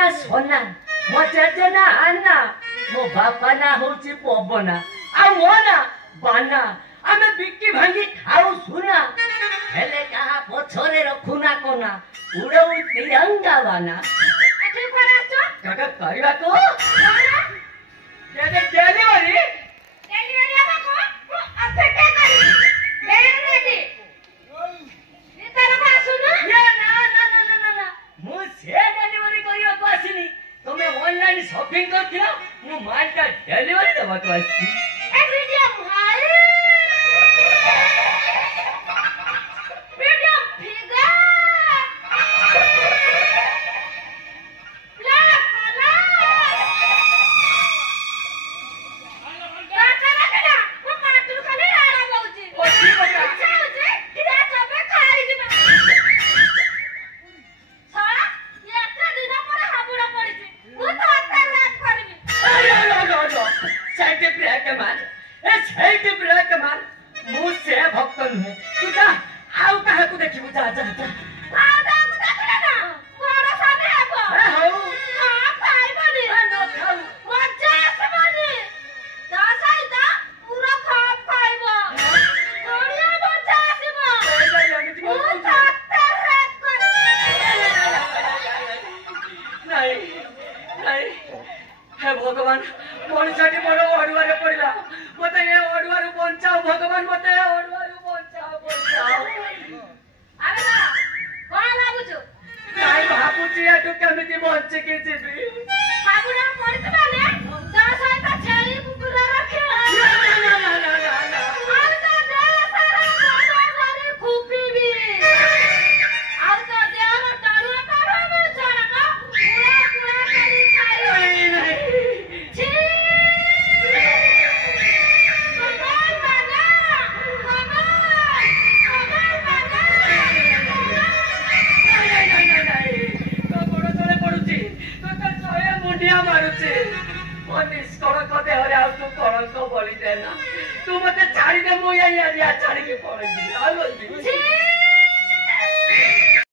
ना सोना मो चाचा ना अन्ना मो बापा ना होची पवना आ मो ना बाना आमे बिक्की भांगी खाऊ सुना हेले कहा पछरे रखुना कोना उड़ऊ तिरंगा बाना अठे कोराचो काका करबा को डेलीवरी डेलीवरी आबा को अठे के करी डेलीवरी नि तारा को आसुना ये ना ना ना ना ना ना मु से डेलीवरी करिया को आसीनी तुमे ऑनलाइन शॉपिंग करथिलो मु माल का डेलीवरी देबा को आसी ए medium high medium figure black colour काकरा केना को काटू खाली आड़ा बहुची ओठी बका अच्छा होचे किरा चबे खाई दिबा सारा ये एटा दिन पर हाबुड़ा पड़िची मु तो अत्ता रात करबी अरे लो साइड ब्रेक मार ए साइड ब्रेक मार मु से भक्त नुहे तू जा आउ काहा को देखिबु जा जा जा आदा को देखले ना बड़ा साने आबो ए हौ हां खाइबनी ए न खाऊ मजा आसबनी ता सहिता पूरा खाप खाइबो बढिया मजा आसीबो ए जा एमिति मु बोल तो अत्ता रात करबी नहीं नहीं हे भगवान मनुष्यटी बड़ अड़ुआरे पड़ला मते ए अड़ुआरू बचाओ भगवान मते ए अड़ुआरू बचाओ आबे ना कोन लागुछु नाई भाबुची एटू केमिति बंची कि जीबी हाबुड़ा पड़िछ माने ता सहिता छेली कुकुरा रखे ना ना ना ना ना ना आउ तो देह सारा खाना मारी खूपीबी आउ तो देहर टाणुआ टाणुआ में छड़का पूरा पूरा करी खाइबी नहीं नहीं छी कमाल बाना तो गोड़ तले पडुची तो त छया मुंडिया मारुची मनीष कणक देहरे आउ तू कणक बळी देना तू मते छाड़ी दे मु या छाड़ी के पळी आलो छी